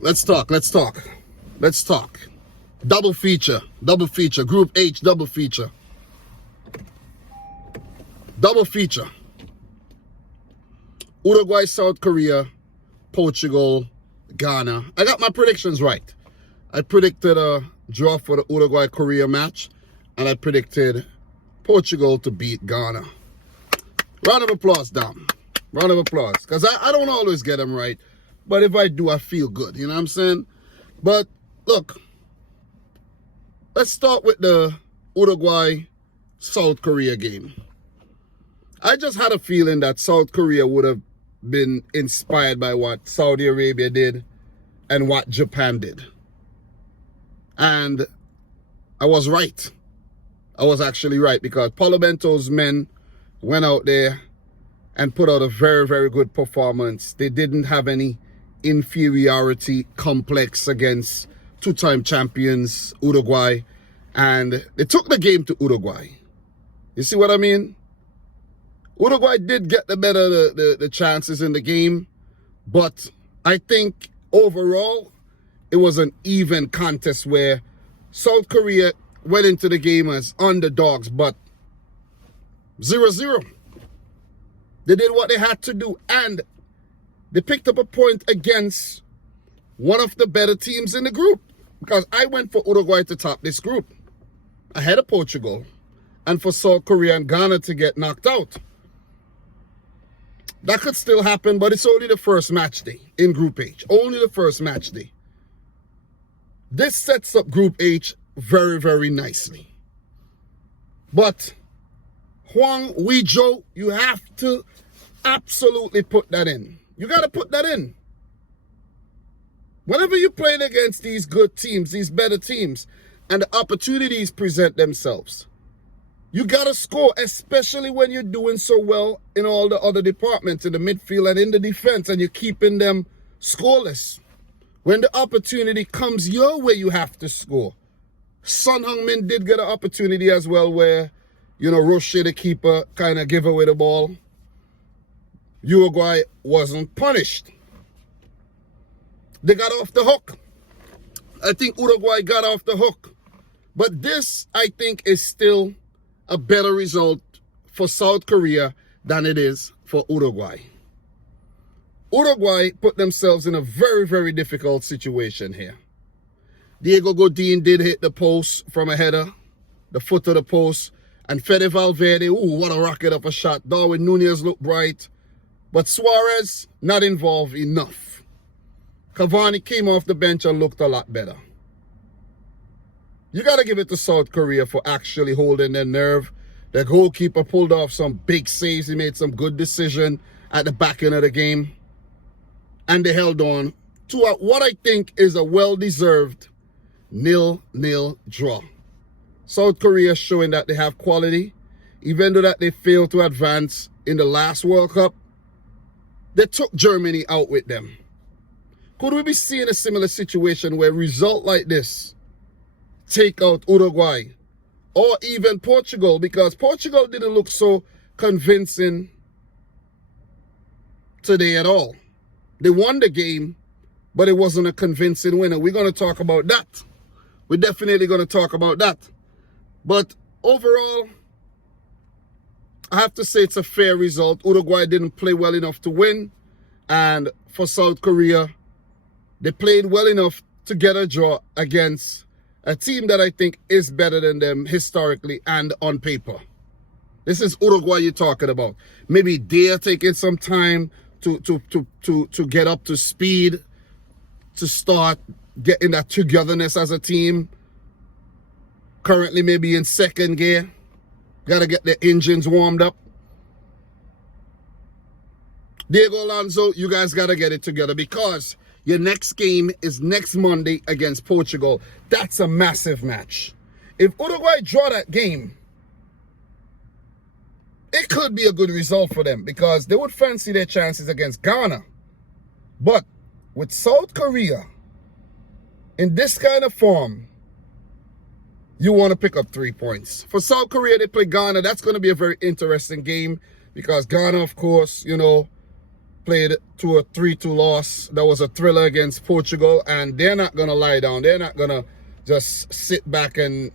Let's talk. Double feature. Group H, double feature. Uruguay, South Korea, Portugal, Ghana. I got my predictions right. I predicted a draw for the Uruguay-Korea match, and I predicted Portugal to beat Ghana. Round of applause, Dom. Round of applause. Because I don't always get them right. But if I do, I feel good. You know what I'm saying? But, look. Let's start with the Uruguay-South Korea game. I just had a feeling that South Korea would have been inspired by what Saudi Arabia did and what Japan did. And I was right. I was actually right, because Paulo Bento's men went out there and put out a very, very good performance. They didn't have any inferiority complex against two-time champions Uruguay, and they took the game to Uruguay. You see what I mean? Uruguay did get the better the chances in the game, but I think overall it was an even contest where South Korea went into the game as underdogs, but 0-0. They did what they had to do, and they picked up a point against one of the better teams in the group, because I went for Uruguay to top this group ahead of Portugal, and for South Korea and Ghana to get knocked out. That could still happen, but it's only the first match day in Group H. Only the first match day. This sets up Group H very, very nicely. But Hwang Wee-jo, you have to absolutely put that in. You got to put that in. Whenever you're playing against these good teams, these better teams, and the opportunities present themselves, you got to score, especially when you're doing so well in all the other departments, in the midfield and in the defense, and you're keeping them scoreless. When the opportunity comes your way, you have to score. Son Heung-min did get an opportunity as well where, Roche, the keeper, kind of gave away the ball. Uruguay wasn't punished. They got off the hook. I think Uruguay got off the hook. But this, I think, is still a better result for South Korea than it is for Uruguay. Uruguay put themselves in a very, very difficult situation here. Diego Godin did hit the post from a header, the foot of the post, and Fede Valverde, what a rocket of a shot. Darwin Nunez looked bright, but Suarez not involved enough. Cavani came off the bench and looked a lot better. You got to give it to South Korea for actually holding their nerve. The goalkeeper pulled off some big saves. He made some good decision at the back end of the game. And they held on to what I think is a well-deserved 0-0 draw. South Korea showing that they have quality. Even though that they failed to advance in the last World Cup, they took Germany out with them. Could we be seeing a similar situation where a result like this take out Uruguay or even Portugal? Because Portugal didn't look so convincing today at all. They won the game, but it wasn't a convincing winner. We're going to talk about that. We're definitely going to talk about that. But overall, I have to say it's a fair result. Uruguay didn't play well enough to win. And for South Korea, they played well enough to get a draw against a team that I think is better than them historically and on paper. This is Uruguay you're talking about. Maybe they're taking some time to get up to speed, to start getting that togetherness as a team. Currently maybe in second gear. Got to get their engines warmed up. Diego Alonso, you guys got to get it together, because your next game is next Monday against Portugal. That's a massive match. If Uruguay draw that game, it could be a good result for them, because they would fancy their chances against Ghana. But with South Korea in this kind of form, you want to pick up 3 points. For South Korea, they play Ghana. That's going to be a very interesting game, because Ghana, of course, played to a 3-2 loss. That was a thriller against Portugal, and they're not going to lie down. They're not going to just sit back and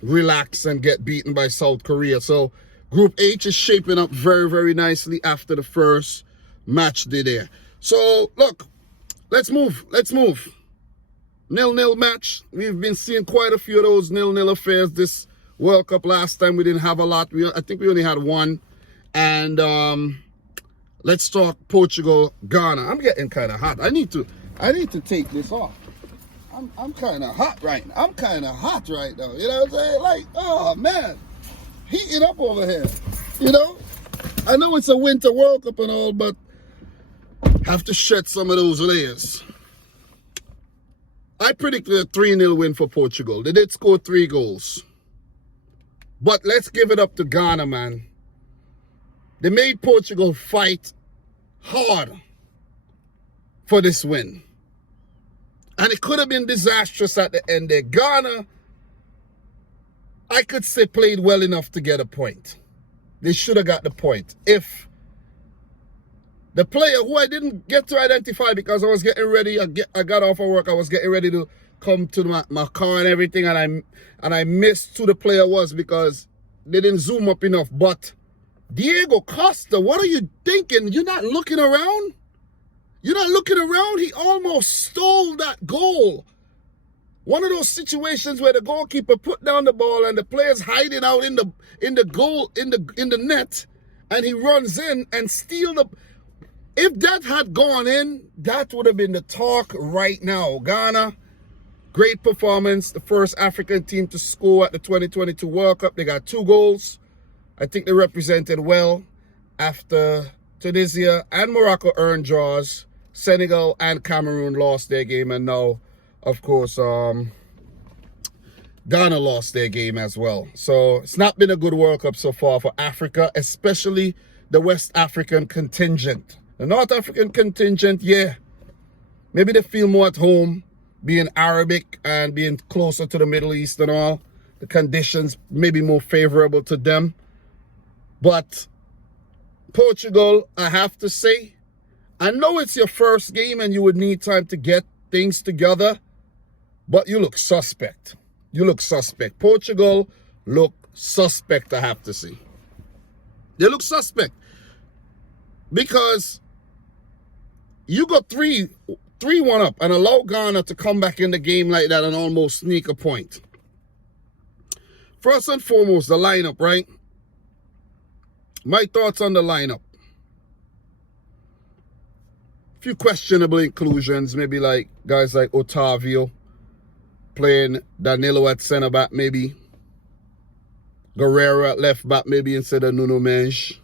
relax and get beaten by South Korea. So Group H is shaping up very, very nicely after the first match day there. So, look, let's move. 0-0 match. We've been seeing quite a few of those 0-0 affairs this World Cup. Last time we didn't have a lot. I think we only had one. And let's talk Portugal, Ghana. I'm getting kind of hot. I need to take this off. I'm kind of hot right now. I'm kind of hot right now. You know what I'm saying? Like, oh man, heating up over here. You know, I know it's a Winter World Cup and all, but have to shed some of those layers. I predicted a 3-0 win for Portugal. They did score 3 goals. But let's give it up to Ghana, man. They made Portugal fight hard for this win. And it could have been disastrous at the end there. Ghana, I could say, played well enough to get a point. They should have got the point. If the player who I didn't get to identify because I was getting ready, I got off of work, I was getting ready to come to my car and everything, and I missed who the player was because they didn't zoom up enough. But Diego Costa, what are you thinking? You're not looking around? You're not looking around? He almost stole that goal. One of those situations where the goalkeeper put down the ball and the player's hiding out in the goal, in the net, and he runs in and steals the. If that had gone in, that would have been the talk right now. Ghana, great performance. The first African team to score at the 2022 World Cup. They got 2 goals. I think they represented well after Tunisia and Morocco earned draws. Senegal and Cameroon lost their game, and now, of course, Ghana lost their game as well. So it's not been a good World Cup so far for Africa, especially the West African contingent. The North African contingent, yeah, maybe they feel more at home being Arabic and being closer to the Middle East and all. The conditions may be more favorable to them. But Portugal, I have to say, I know it's your first game and you would need time to get things together, but you look suspect. You look suspect. Portugal look suspect, I have to say. They look suspect because you got 3-1 up and allow Ghana to come back in the game like that and almost sneak a point. First and foremost, the lineup, right? My thoughts on the lineup. A few questionable inclusions, maybe like guys like Otavio playing Danilo at center back, maybe Guerrero at left back, maybe instead of Nuno Mendes.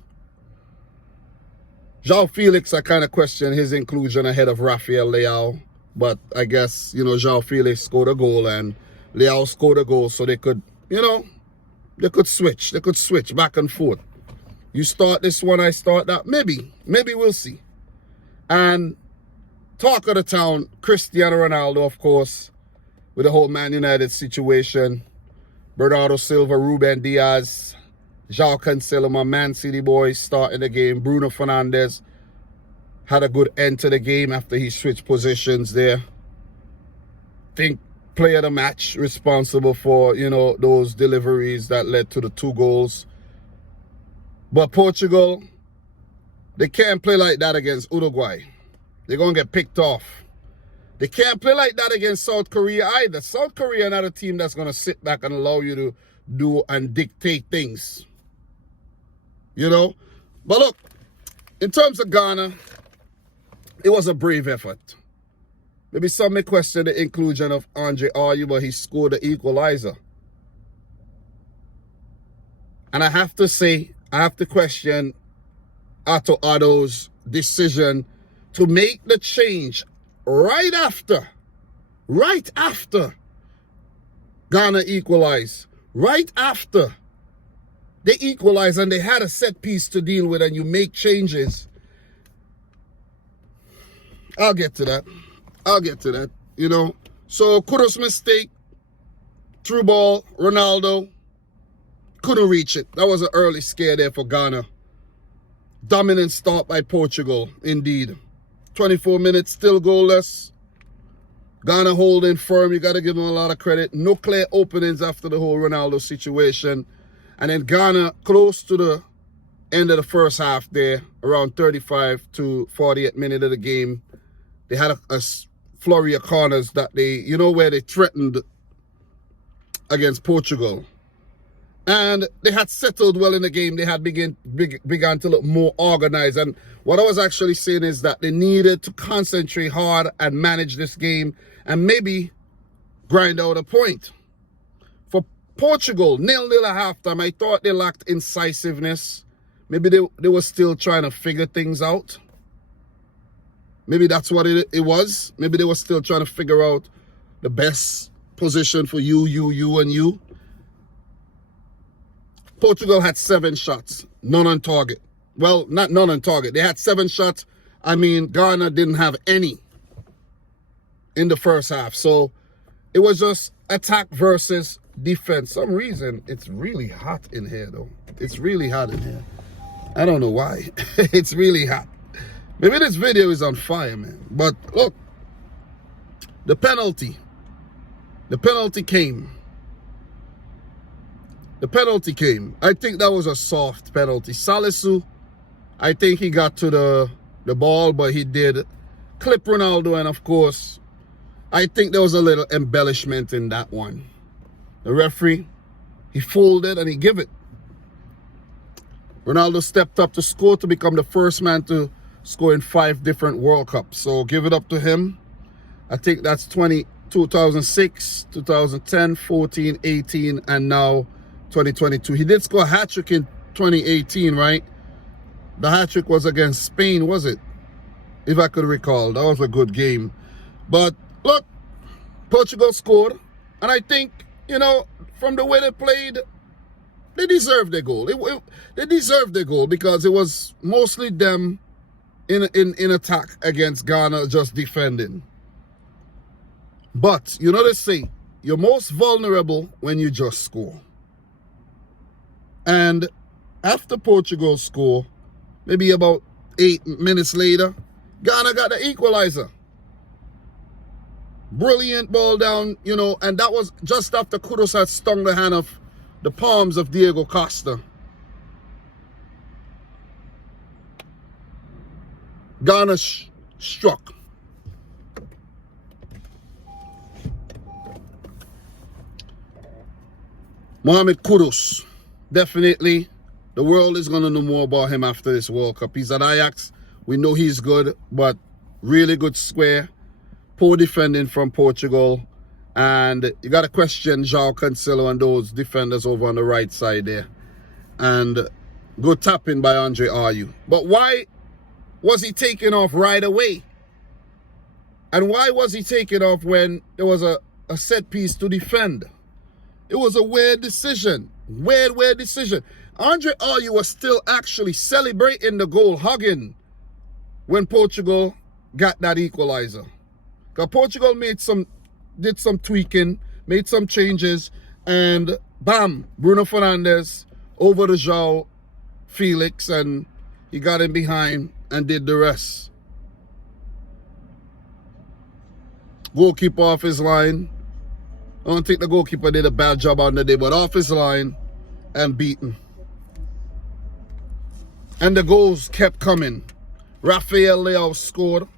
João Felix, I kind of question his inclusion ahead of Rafael Leao, but I guess, you know, João Felix scored a goal and Leao scored a goal, so they could, you know, they could switch back and forth. You start this one, I start that. Maybe we'll see. And talk of the town, Cristiano Ronaldo, of course, with the whole Man United situation. Bernardo Silva, Ruben Diaz, João Cancelo, my Man City boys starting the game. Bruno Fernandes had a good end to the game after he switched positions there. Think player of the match, responsible for, you know, those deliveries that led to the 2 goals. But Portugal, they can't play like that against Uruguay. They're going to get picked off. They can't play like that against South Korea either. South Korea not a team that's going to sit back and allow you to do and dictate things. You know? But look, in terms of Ghana, it was a brave effort. Maybe some may question the inclusion of Andre Ayew, but he scored the equalizer. And I have to say, I have to question Otto Addo's decision to make the change right after Ghana equalized. Right after they equalized and they had a set piece to deal with and you make changes. I'll get to that, you know. So Kudos mistake, through ball, Ronaldo couldn't reach it. That was an early scare there for Ghana. Dominant start by Portugal, indeed. 24 minutes, still goalless. Ghana holding firm. You got to give them a lot of credit. No clear openings after the whole Ronaldo situation. And then Ghana, close to the end of the first half there, around 35 to 48 minute of the game, they had a flurry of corners that where they threatened against Portugal. And they had settled well in the game. They had began to look more organized. And what I was actually saying is that they needed to concentrate hard and manage this game and maybe grind out a point. For Portugal, 0-0 at halftime, I thought they lacked incisiveness. Maybe they were still trying to figure things out. Maybe that's what it was. Maybe they were still trying to figure out the best position for you, and you. Portugal had 7 shots, none on target. Well, not none on target. They had 7 shots. I mean, Ghana didn't have any in the first half. So it was just attack versus defense. Some reason it's really hot in here, though. It's really hot in here. I don't know why. It's really hot. Maybe this video is on fire, man. But look, the penalty came. The penalty came. I think that was a soft penalty. Salisu, I think he got to the ball, but he did clip Ronaldo. And of course, I think there was a little embellishment in that one. The referee, he folded and he gave it. Ronaldo stepped up to score to become the first man to score in 5 different World Cups. So give it up to him. I think that's 2006, 2010, 14, 18, and now 2022. He did score a hat-trick in 2018, right? The hat-trick was against Spain, was it? If I could recall. That was a good game. But look, Portugal scored. And I think, from the way they played, they deserved their goal. They deserved their goal because it was mostly them in attack against Ghana just defending. But, they say, you're most vulnerable when you just score. And after Portugal score, maybe about 8 minutes later, Ghana got the equalizer. Brilliant ball down, and that was just after Kudus had stung the palms of Diego Costa. Ghana struck. Mohamed Kudus. Definitely, the world is going to know more about him after this World Cup. He's at Ajax. We know he's good, but really good square. Poor defending from Portugal. And you got to question João Cancelo and those defenders over on the right side there. And good tapping by Andre Ayew. But why was he taken off right away? And why was he taken off when there was a set piece to defend? It was a weird decision. Weird decision. Andre Ayew was still actually celebrating the goal, hugging, when Portugal got that equalizer. Because Portugal did some tweaking, made some changes, and bam, Bruno Fernandes over to João Felix, and he got him behind and did the rest. Goalkeeper off his line. I don't think the goalkeeper did a bad job on the day, but off his line and beaten. And the goals kept coming. Rafael Leao scored.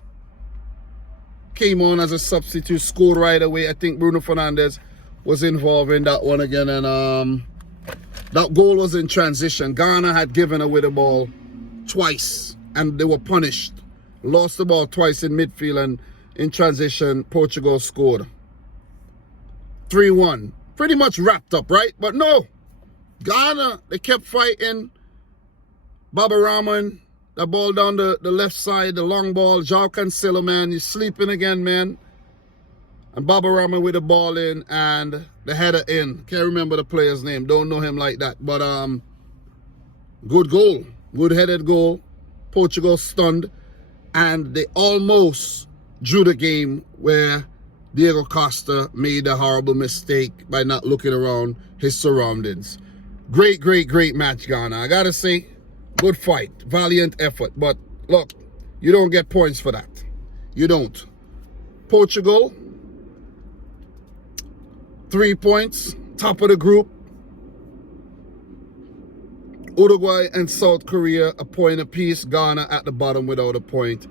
Came on as a substitute, scored right away. I think Bruno Fernandes was involved in that one again. And that goal was in transition. Ghana had given away the ball twice, and they were punished. Lost the ball twice in midfield, and in transition, Portugal scored. 3-1. Pretty much wrapped up, right? But no. Ghana, they kept fighting. Baba Rahman, the ball down the left side, the long ball. João Cancelo, man, he's sleeping again, man. And Baba Rahman with the ball in and the header in. Can't remember the player's name. Don't know him like that. But good goal. Good headed goal. Portugal stunned. And they almost drew the game where Diego Costa made a horrible mistake by not looking around his surroundings. Great match, Ghana. I gotta say, Good fight. Valiant effort. But look, you don't get points for that. You don't. Portugal, 3 points. Top of the group. Uruguay and South Korea, a point apiece. Ghana at the bottom without a point.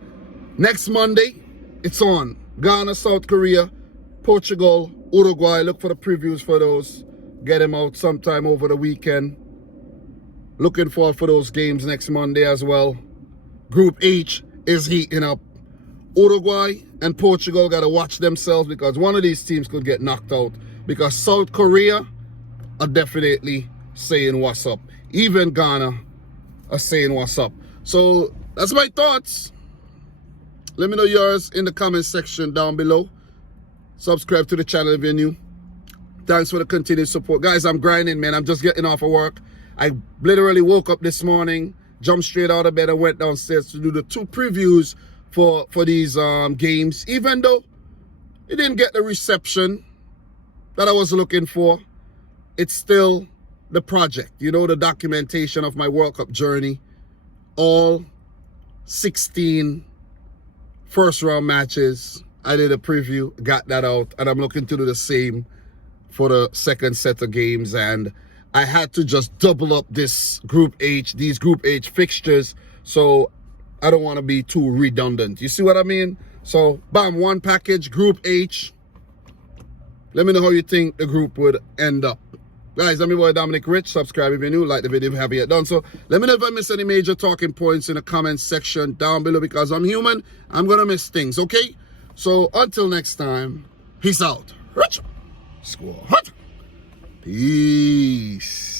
Next Monday, it's on. Ghana, South Korea, Portugal, Uruguay. Look for the previews for those. Get them out sometime over the weekend. Looking forward for those games next Monday as well. Group H is heating up. Uruguay and Portugal got to watch themselves because one of these teams could get knocked out. Because South Korea are definitely saying what's up. Even Ghana are saying what's up. So that's my thoughts. Let me know yours in the comment section down below. Subscribe to the channel if you're new. Thanks for the continued support. Guys, I'm grinding, man. I'm just getting off of work. I literally woke up this morning, jumped straight out of bed and went downstairs to do the 2 previews for these games. Even though it didn't get the reception that I was looking for, it's still the project, you know, the documentation of my World Cup journey. All 16 first round matches. I did a preview, got that out, and I'm looking to do the same for the second set of games. And I had to just double up this Group H, these Group H fixtures, so I don't want to be too redundant. You see what I mean? So, bam, one package, Group H. Let me know how you think the group would end up. Guys, I'm your boy Dominic Rich. Subscribe if you're new. Like the video if you haven't yet done so. Let me know if I miss any major talking points in the comment section down below because I'm human. I'm going to miss things, okay? So, until next time, peace out. Rich. Squad. Peace.